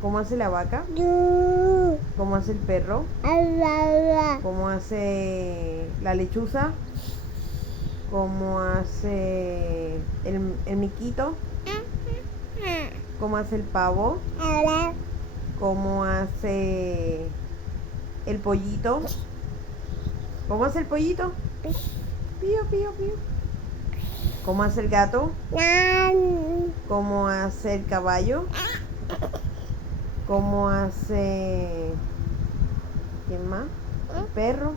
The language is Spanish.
¿Cómo hace la vaca? ¿Cómo hace el perro? ¿Cómo hace la lechuza? ¿Cómo hace el miquito? ¿Cómo hace el pavo? ¿Cómo hace el pollito? ¿Cómo hace el pollito? Pío, pío, pío. ¿Cómo hace el gato? ¿Cómo hace el caballo? ¿Cómo hace... ¿Quién más? El perro.